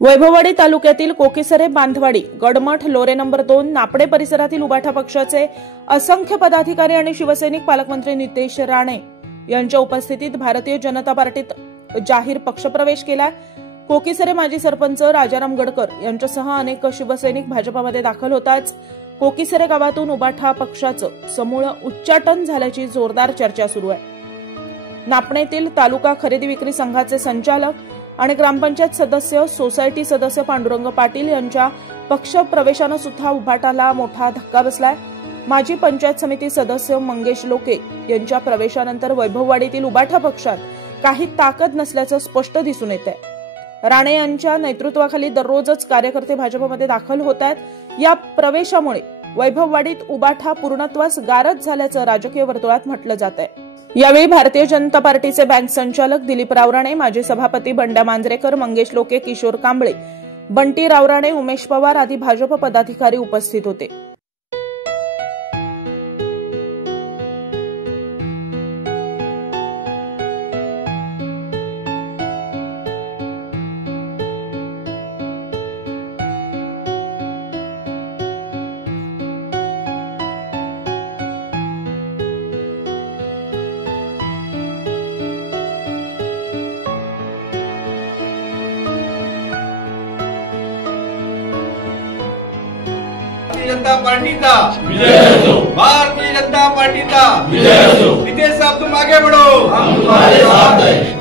वैभववाडी तालुक्यातील कोकीसरे, बांधवाडी, गडमठ, लोरे नंबर 2, नापडे परिसरातील उबाठा पक्षाचे असंख्य पदाधिकारी आणि शिवसैनिक पालकमंत्री नितेश राणे यांच्या उपस्थितीत भारतीय जनता पार्टीत जाहीर पक्षप्रवेश केला। कोकीसरे माजी सरपंच राजाराम गडकर यांच्यासह अनेक शिवसैनिक भाजपामध्ये दाखल होताच कोकीसरे गावातून उबाठा पक्षाचं समूळ उच्चाटन झाल्याची जोरदार चर्चा सुरू आहे। नापणेतील तालुका खरेदी विक्री संघाचे संचालक आणि ग्रामपंचायत सदस्य, सोसायटी सदस्य पांडुरंग पाटील यांच्या पक्ष प्रवेशाने सुद्धा उबाटाला मोठा धक्का बसलाय। माजी पंचायत समिती सदस्य मंगेश लोके यांच्या प्रवेशानंतर वैभववाडीतील उबाठा पक्षात काही ताकद नसल्याचं स्पष्ट दिसून येत आहे। राणे यांच्या नेतृत्वाखाली दररोजच कार्यकर्ते भाजपमध्ये दाखल होत आहेत। या प्रवेशामुळे वैभववाडीत उबाठा पूर्णत्वास गारद झाल्याचं राजकीय वर्तुळात म्हटलं जात आहे। यावेळी भारतीय जनता पार्टीचे बँक संचालक दिलीप रावराणे, माजी सभापती बंड्या मांजरेकर, मंगेश लोके, किशोर कांबळे, बंटी रावराणे, उमेश पवार आदी भाजप पदाधिकारी उपस्थित होते। भारतीय जनता पार्टी का विजय हो। भारतीय जनता पार्टी का विजय हो। नितेश साहब तुम आगे बढ़ो, हम तुम्हारे साथ हैं।